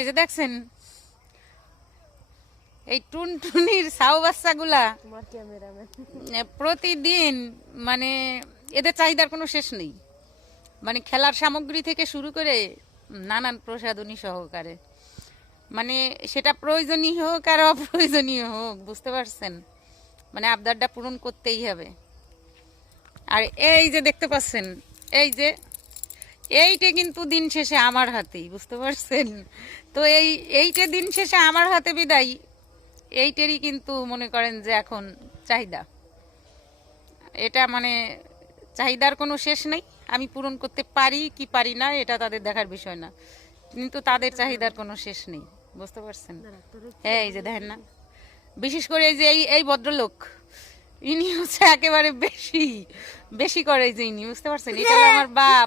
এই যে দেখছেন এই টুনটুনির সাউ বাচ্চাগুলা প্রতিদিন মানে এদের চাহিদার কোনো শেষ নেই, মানে খেলার সামগ্রী থেকে শুরু করে নানান প্রসাধনী সহকারে, মানে সেটা প্রয়োজনীয় হোক আর অপ্রয়োজনীয় হোক, বুঝতে পারছেন, মানে আবদারটা পূরণ করতেই হবে। আর এই যে দেখতে পাচ্ছেন, এইটা কিন্তু দিন শেষে আমার হাতেই, বুঝতে পারছেন। তো এইটা দিন শেষে আমার হাতে বিদায়, এইটারই কিন্তু মনে করেন যে এখন চাহিদা, এটা মানে চাহিদার কোনো শেষ নেই। আমি পূরণ করতে পারি কি পারি না এটা তাদের দেখার বিষয় না, কিন্তু তাদের চাহিদার কোনো শেষ নেই, বুঝতে পারছেন। এই যে দেখেন না, বিশেষ করে এই যে এই ভদ্রলোক, ইনি হচ্ছে একেবারে বেশি বেশি করে, যে ইনি, বুঝতে পারছেন, এটা হলো আমার বাপ।